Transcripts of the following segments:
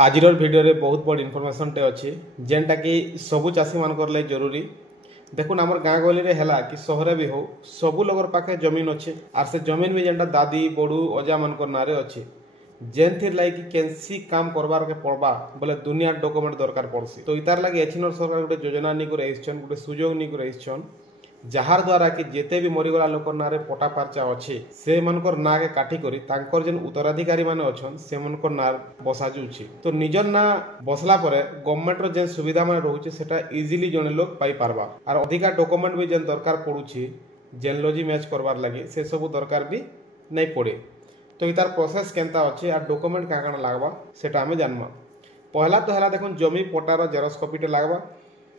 आज भिडियो रे बहुत बड़ इनफॉरमेशन टे अच्छी जेनटा कि सबू चाषी मानकर लिए जरूरी। देखुन आमर गाँ गहली रे हैला कि सहरे भी हो सबू लोगर पाखे जमीन अच्छे आर से जमीन भी जेनटा दादी बड़ू अजा मानकर नारे अच्छे जेन थी लगी कैंसी काम करबार के पड़बा बोले दुनिया डॉक्यूमेंट दरकार पड़सी। तो इतार लगे एथिनर सरकार गोटे योजना नहीं कर गोटे सुजोग नहीं कर जार द्वारा कि जेते भी मरीगला लोकर नारे पटा पार्चा अच्छे से मनकर ना के काटी करी तांकर जेन उत्तराधिकारी माने अछन से मनकर ना बसा जुछि। तो निजर ना बसला परे गवर्नमेंट रो जेन सुविधा माने रहउछि सेटा इजीली जने लोग पाई पारबा आर अधिका डॉक्यूमेंट भी जेन दरकार पड़ुछि जेनोलॉजी मैच करबार लागि से सब दरकार भी नहीं पड़े। तो इतार प्रोसेस केनता अच्छे आर डॉक्यूमेंट का काना लागबा सेटा हमें जानबा। पहला तो हैला देखुन जमी पटार जेरक्स कॉपी टे लागबा।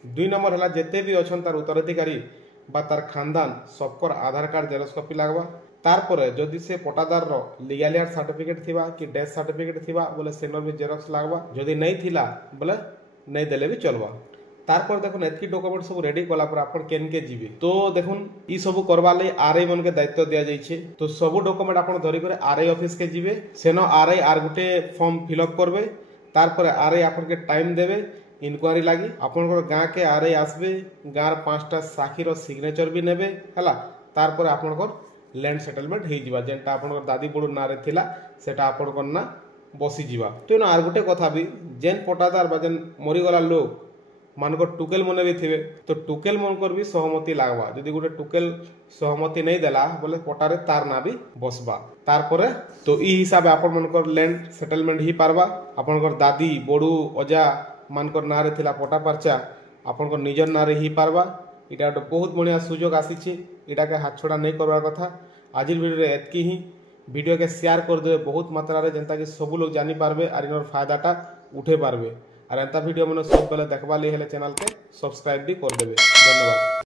2 नंबर हैला जेते भी अछन तार उत्तराधिकारी बा तार खानदान सबकर आधार कार्ड जेरक्स कॉपी लागबा। तार परे जदि से पटादार रो लीगलिटी सर्टिफिकेट थिबा कि डेथ सर्टिफिकेट थिबा बोले सेनर भी जेरक्स लागबा। जदि नहीं थिला बोले नहीं देले भी चलबा। तार पर देखुन एतकी डॉक्यूमेंट सब रेडी कला पर आपण केन के जीवे। तो देखुन ई सब करबा लई आरआई मन के दायित्व दिया जाइछे। तो सब डॉक्यूमेंट आपण धरि करे आरआई ऑफिस के जीवे सेनो RI are Gute form fill up करबे। तार पर आरआई आपण के टाइम देबे इनक्वारी लगी आपण गाँ के आरआई आसबे गाँव 5टा साखीर सिग्नेचर भी नेबे हला। तार पर आपण लैंड सेटलमेंट हो जिबा जेनटा आपण दादी बड़ू ना रे थिला सेटा आपण ना बसी जिबा। तो आर गुटे कथा भी जेन पटादार बा जेन मरी गला लोग मानकर टुकेल मने भी थिबे तो टुकेल मनकर भी सहमति लागबा। यदि गोटे टुकेल सहमति नहीं देला बोले पटारे तार ना भी बसबा। तार परे तो ई हिसाब आपण मनकर लैंड सेटलमेंट ही पारबा। आपनकर दादी बड़ू अजा मानकर ना रे थिला पटा परचा आपनकर निजर ना रे ही पारबा। इटा गोटे बहुत बढ़िया सुजोग आसीछि इटा के हाथ छोड़ा नहीं करबार कथा। आज वीडियो रे एतकी ही वीडियो के शेयर कर देबे बहुत मात्रा रे जेंता कि सब लोग जानि पारबे आर इनर फायदाटा उठे पारबे। और एंता वीडियो मन सब बेले देखबा ले हेले चैनल के सब्सक्राइब भी कर देबे। धन्यवाद।